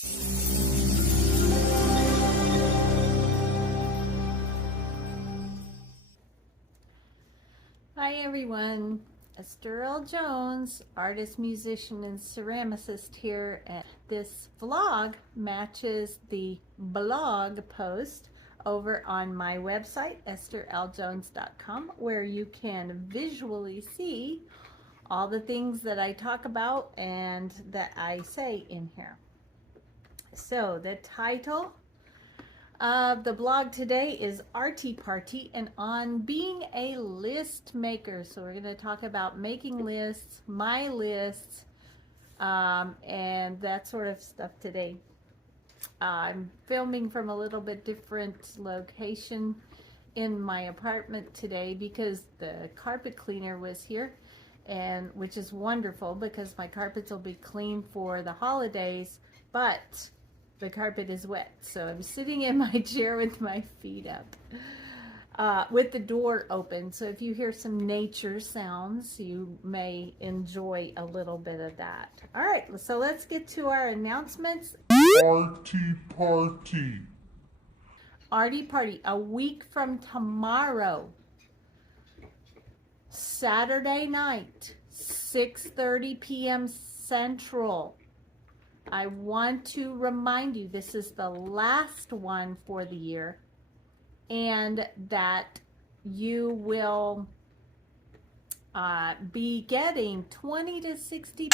Hi everyone, Esther L. Jones, artist, musician, and ceramicist here. And this vlog matches the blog post over on my website, estherljones.com, where you can visually see all the things that I talk about and that I say in here. So the title the blog today is ARTY Party and on being a list maker. So we're going to talk about making lists, my lists, and that sort of stuff today. I'm filming from a little bit different location in my apartment today because the carpet cleaner was here, and which is wonderful because my carpets will be clean for the holidays, but the carpet is wet, so I'm sitting in my chair with my feet up, with the door open. So if you hear some nature sounds, you may enjoy a little bit of that. All right, so let's get to our announcements. ARTY Party. ARTY Party, a week from tomorrow, Saturday night, 6:30 p.m. Central. I want to remind you this is the last one for the year, and that you will be getting 20 to 60%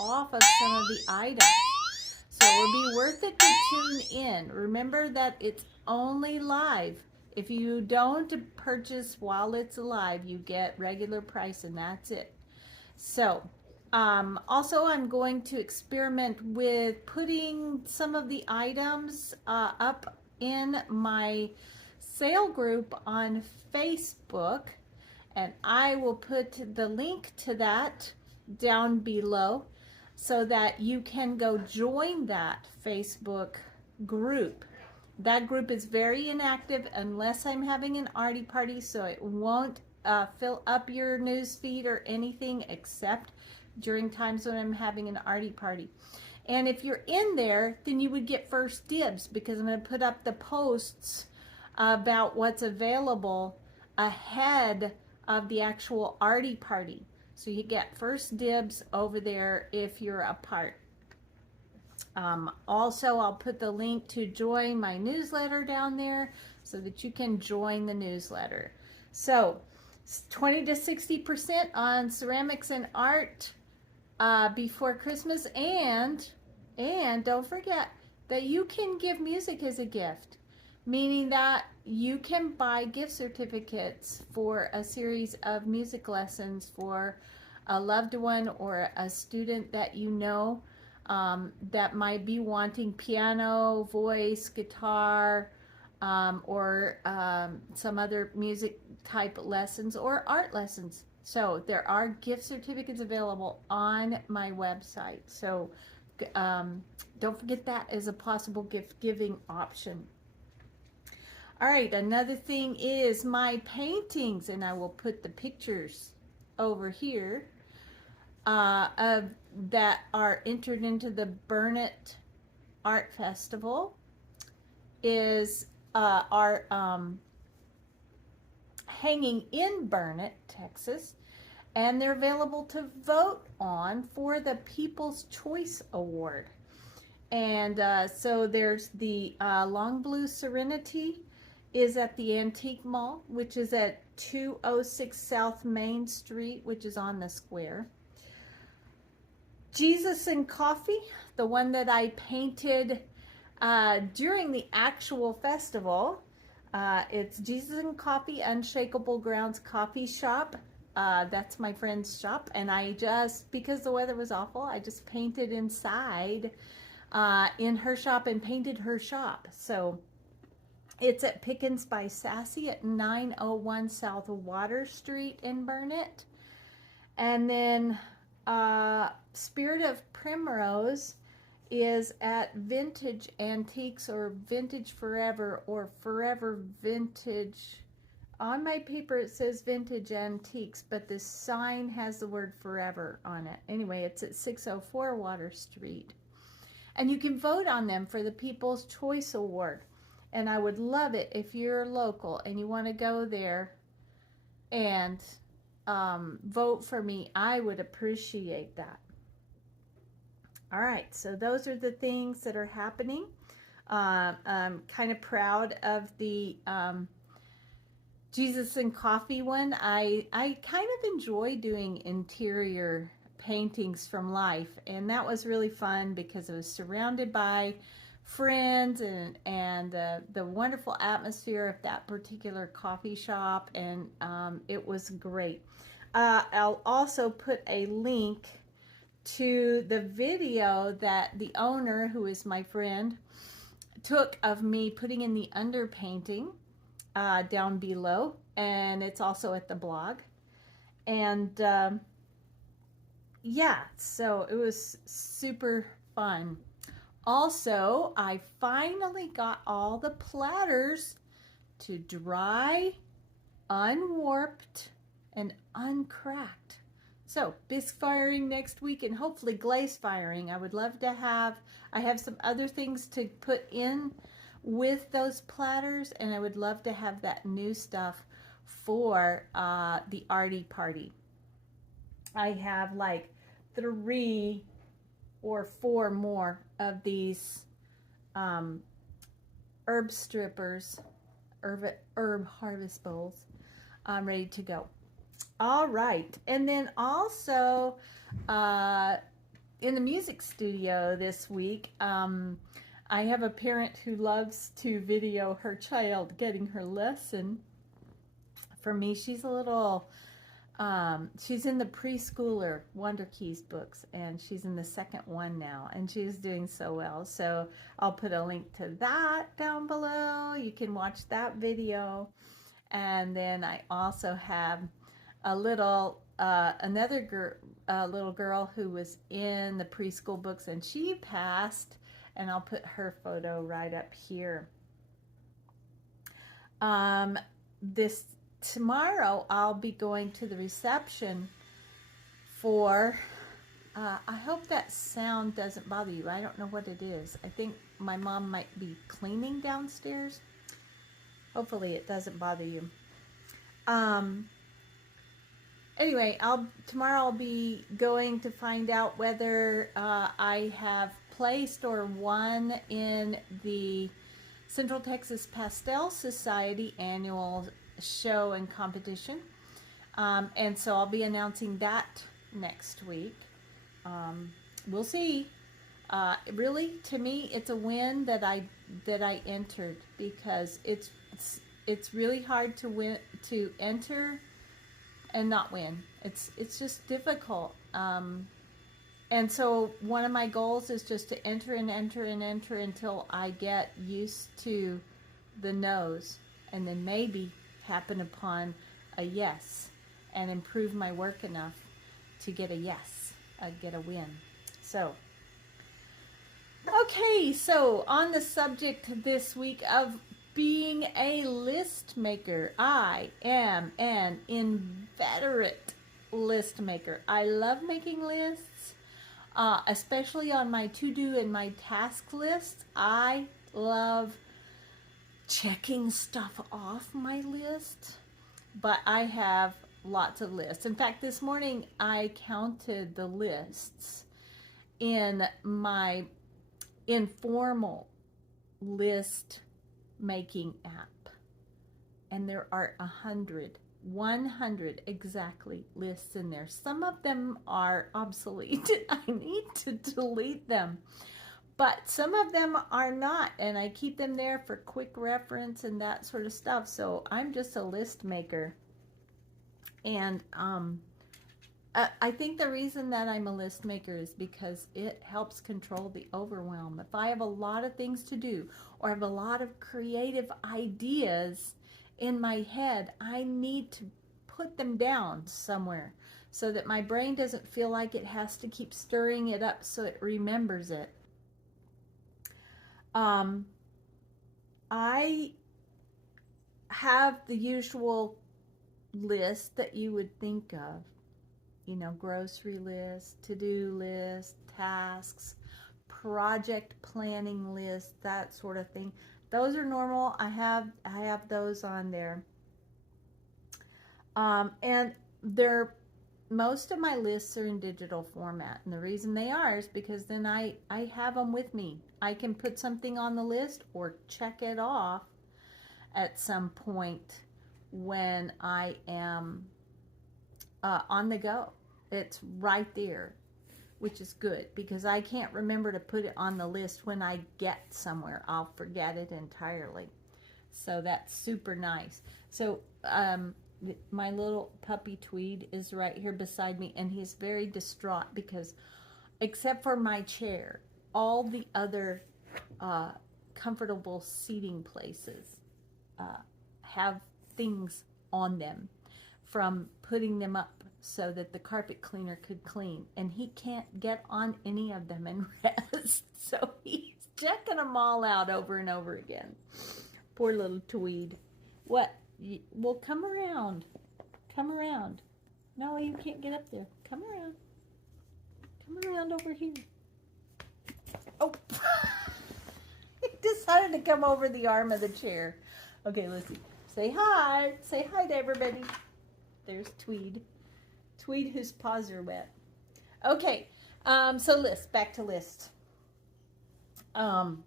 off of some of the items. So it will be worth it to tune in. Remember that it's only live. If you don't purchase while it's live, you get regular price and that's it. So also, I'm going to experiment with putting some of the items up in my sale group on Facebook, and I will put the link to that down below so that you can go join that Facebook group. That group is very inactive unless I'm having an ARTY party, so it won't fill up your news feed or anything except during times when I'm having an ARTY party. And if you're in there, then you would get first dibs because I'm going to put up the posts about what's available ahead of the actual ARTY party. So you get first dibs over there if you're a part. Also, I'll put the link to join my newsletter down there so that you can join the newsletter. So 20 to 60% on ceramics and art before Christmas, and don't forget that you can give music as a gift, meaning that you can buy gift certificates for a series of music lessons for a loved one or a student that you know that might be wanting piano, voice, guitar, or some other music type lessons or art lessons. So there are gift certificates available on my website. So don't forget that as a possible gift giving option. All right, another thing is my paintings, and I will put the pictures over here that are entered into the Burnett Art Festival are hanging in Burnett, Texas, and they're available to vote on for the People's Choice Award. And so there's the Long Blue Serenity is at the Antique Mall, which is at 206 South Main Street, which is on the square. Jesus and Coffee, the one that I painted during the actual festival, it's Jesus and Coffee, Unshakable Grounds Coffee Shop. That's my friend's shop, and I just, because the weather was awful, I just painted inside in her shop and painted her shop. So it's at Pickens by Sassy at 901 South Water Street in Burnett. And then Spirit of Primrose is at Vintage Antiques or Vintage Forever or Forever Vintage. On my paper it says Vintage Antiques, but the sign has the word Forever on it. Anyway, it's at 604 Water Street. And you can vote on them for the People's Choice Award. And I would love it if you're local and you want to go there and vote for me. I would appreciate that. All right, so those are the things that are happening. I'm kind of proud of the Jesus and Coffee one. I kind of enjoy doing interior paintings from life, and that was really fun because I was surrounded by friends and the wonderful atmosphere of that particular coffee shop, and it was great. I'll also put a link to the video that the owner, who is my friend, took of me putting in the underpainting down below, and it's also at the blog. And yeah, so it was super fun. Also, I finally got all the platters to dry, unwarped, and uncracked. So, bisque firing next week and hopefully glaze firing. I would love to I have some other things to put in with those platters, and I would love to have that new stuff for the ARTY party. I have like 3 or 4 more of these herb strippers, herb harvest bowls ready to go. All right, and then also in the music studio this week, I have a parent who loves to video her child getting her lesson. For me, she's a little, she's in the preschooler Wonder Keys books, and she's in the second one now, and she's doing so well. So I'll put a link to that down below. You can watch that video. And then I also have a little, another little girl who was in the preschool books, and she passed, and I'll put her photo right up here. Tomorrow I'll be going to the reception for, I hope that sound doesn't bother you. I don't know what it is. I think my mom might be cleaning downstairs. Hopefully it doesn't bother you. Anyway, tomorrow I'll be going to find out whether I have placed or won in the Central Texas Pastel Society annual show and competition. And so I'll be announcing that next week. We'll see. Really, to me, it's a win that I entered, because it's really hard to enter and not win. It's just difficult. And so one of my goals is just to enter and enter and enter until I get used to the no's, and then maybe happen upon a yes and improve my work enough to get a yes, get a win. So, okay, so on the subject this week of being a list maker, I am an inveterate list maker. I love making lists, especially on my to-do and my task lists. I love checking stuff off my list, but I have lots of lists. In fact, this morning I counted the lists in my informal list making app, and there are 100 exactly lists in there. Some of them are obsolete. I need to delete them, but some of them are not, and I keep them there for quick reference and that sort of stuff. So I'm just a list maker. And I think the reason that I'm a list maker is because it helps control the overwhelm. If I have a lot of things to do, or have a lot of creative ideas in my head, I need to put them down somewhere so that my brain doesn't feel like it has to keep stirring it up so it remembers it. I have the usual list that you would think of. You know, grocery list, to-do list, tasks, project planning list, that sort of thing. Those are normal. I have those on there. And most of my lists are in digital format, and the reason they are is because then I have them with me. I can put something on the list or check it off at some point when I am on the go. It's right there, which is good because I can't remember to put it on the list when I get somewhere. I'll forget it entirely. So that's super nice. So my little puppy Tweed is right here beside me, and he's very distraught because except for my chair, all the other comfortable seating places have things on them from putting them up so that the carpet cleaner could clean, and he can't get on any of them and rest. So he's checking them all out over and over again. Poor little Tweed. What? Well, come around. Come around. No, you can't get up there. Come around. Come around over here. Oh. He decided to come over the arm of the chair. Okay, let's see. Say hi. Say hi to everybody. There's Tweed. Tweed whose paws are wet. Okay, so list. Back to list. And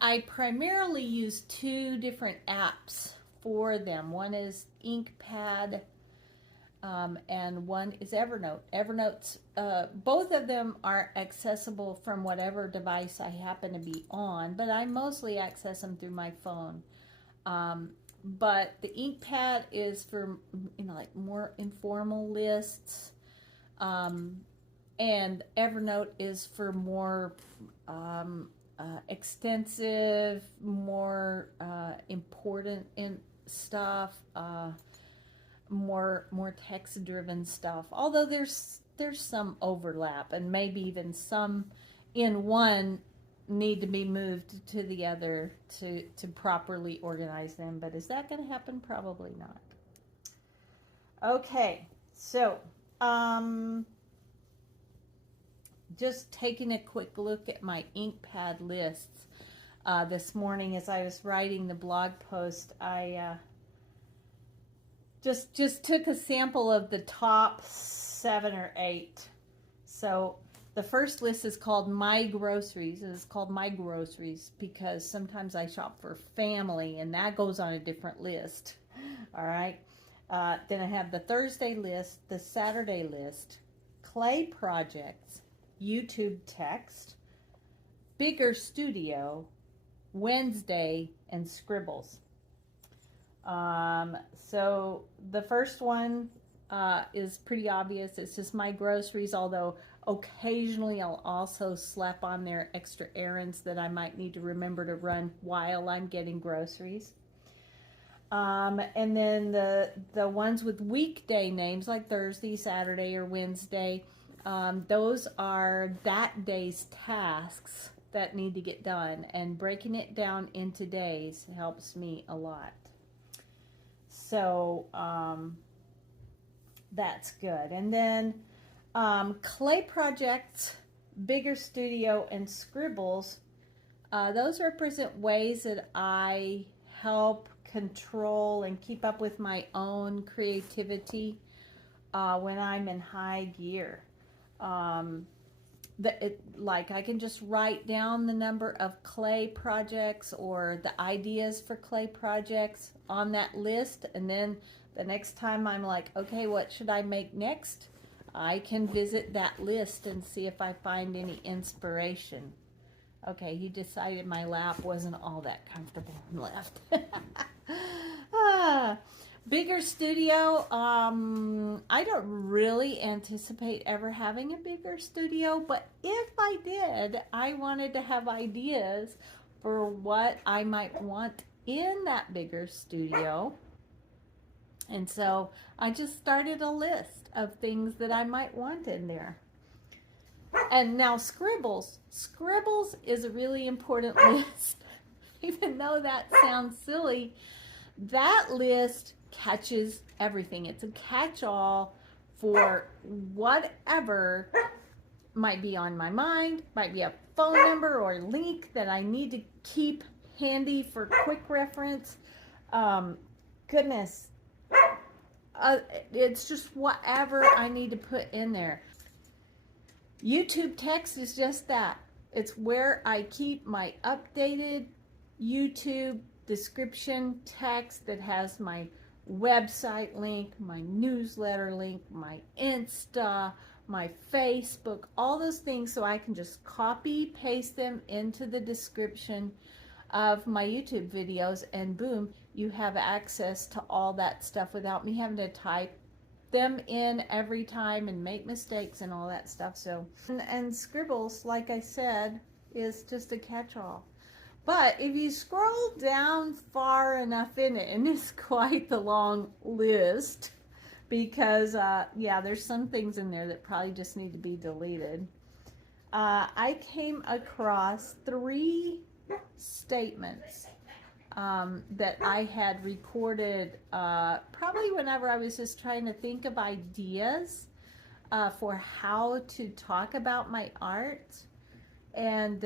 I primarily use two different apps for them. One is InkPad, and one is Evernote. Evernote's, both of them are accessible from whatever device I happen to be on, but I mostly access them through my phone. But the InkPad is for, like more informal lists, and Evernote is for more extensive, more important stuff, more text-driven stuff. Although there's some overlap, and maybe even some in one need to be moved to the other to properly organize them. But is that going to happen? Probably not. Okay, so just taking a quick look at my InkPad lists this morning as I was writing the blog post. I just took a sample of the top 7 or 8. So the first list is called My Groceries. It's called My Groceries because sometimes I shop for family, and that goes on a different list. All right. Then I have the Thursday list, the Saturday list, clay projects, YouTube text, Bigger Studio, Wednesday, and Scribbles. So the first one is pretty obvious. It's just My Groceries, although occasionally I'll also slap on there extra errands that I might need to remember to run while I'm getting groceries. And then the ones with weekday names like Thursday, Saturday, or Wednesday, those are that day's tasks that need to get done, and breaking it down into days helps me a lot. So that's good. And then clay projects, Bigger Studio, and Scribbles, those represent ways that I help control and keep up with my own creativity when I'm in high gear. Like I can just write down the number of clay projects or the ideas for clay projects on that list, and then the next time I'm like, okay, what should I make next? I can visit that list and see if I find any inspiration. Okay, he decided my lap wasn't all that comfortable and left. Bigger Studio, I don't really anticipate ever having a bigger studio, but if I did, I wanted to have ideas for what I might want in that bigger studio. And so I just started a list of things that I might want in there. And now Scribbles. Scribbles is a really important list. Even though that sounds silly, that list catches everything. It's a catch-all for whatever might be on my mind, might be a phone number or link that I need to keep handy for quick reference. Goodness, it's just whatever I need to put in there. YouTube text is just that. It's where I keep my updated YouTube description text that has my website link, my newsletter link, my Insta, my Facebook, all those things, so I can just copy paste them into the description of my YouTube videos, and boom, you have access to all that stuff without me having to type them in every time and make mistakes and all that stuff. So and Scribbles, like I said, is just a catch-all. But if you scroll down far enough in it, and it's quite the long list, because yeah, there's some things in there that probably just need to be deleted. I came across 3 statements that I had recorded probably whenever I was just trying to think of ideas for how to talk about my art. And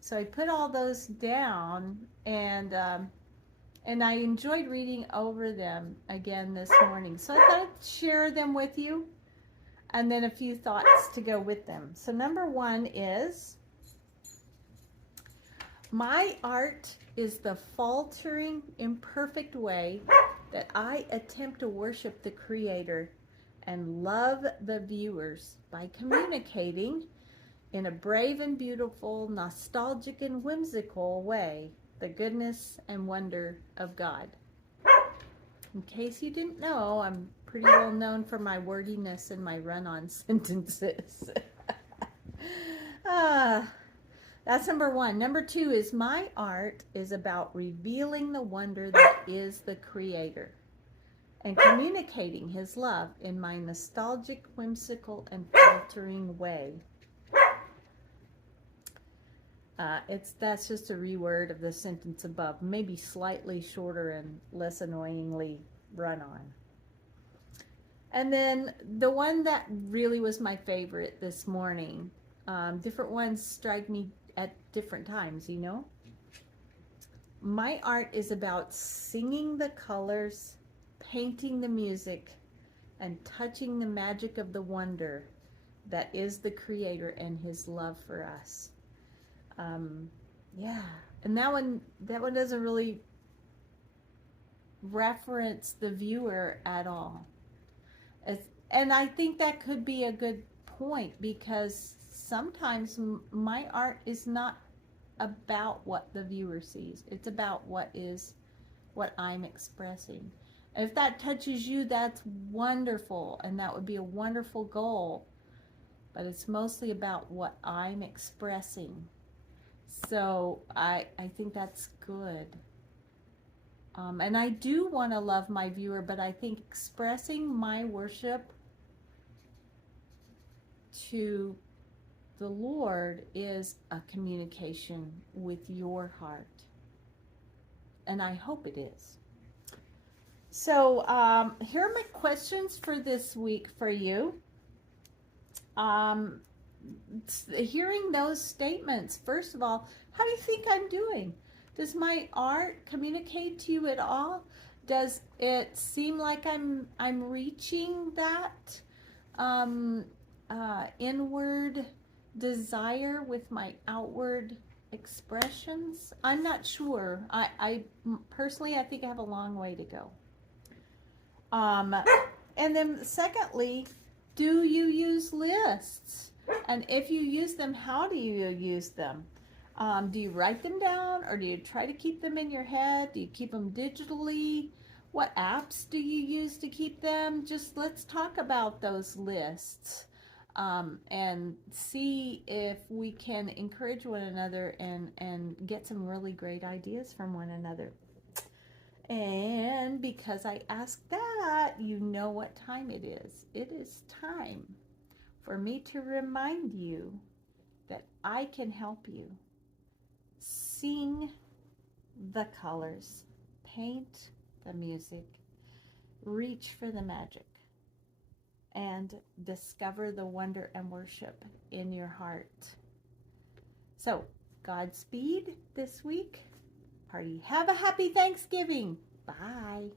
so I put all those down, and I enjoyed reading over them again this morning. So I thought I'd share them with you, and then a few thoughts to go with them. So number 1 is, my art is the faltering, imperfect way that I attempt to worship the Creator and love the viewers by communicating in a brave and beautiful, nostalgic and whimsical way the goodness and wonder of God. In case you didn't know, I'm pretty well known for my wordiness and my run-on sentences. That's number 1. Number 2 is, my art is about revealing the wonder that is the Creator and communicating His love in my nostalgic, whimsical, and faltering way. That's just a reword of the sentence above, maybe slightly shorter and less annoyingly run on. And then the one that really was my favorite this morning, different ones strike me at different times, you know. My art is about singing the colors, painting the music, and touching the magic of the wonder that is the Creator and His love for us. Yeah, and that one doesn't really reference the viewer at all. And I think that could be a good point, because sometimes my art is not about what the viewer sees. It's about what I'm expressing. And if that touches you, that's wonderful, and that would be a wonderful goal. But it's mostly about what I'm expressing. So I think that's good. And I do want to love my viewer, but I think expressing my worship to the Lord is a communication with your heart. And I hope it is. So here are my questions for this week for you. Hearing those statements, first of all, how do you think I'm doing? Does my art communicate to you at all? Does it seem like I'm reaching that inward desire with my outward expressions? I'm not sure. I personally, I think I have a long way to go. And then secondly, do you use lists? And if you use them, how do you use them? Do you write them down, or do you try to keep them in your head? Do you keep them digitally? What apps do you use to keep them? Just let's talk about those lists and see if we can encourage one another and get some really great ideas from one another. And because I asked that, you know what time it is. It is time for me to remind you that I can help you sing the colors, paint the music, reach for the magic, and discover the wonder and worship in your heart. So, Godspeed this week. Party. Have a happy Thanksgiving. Bye.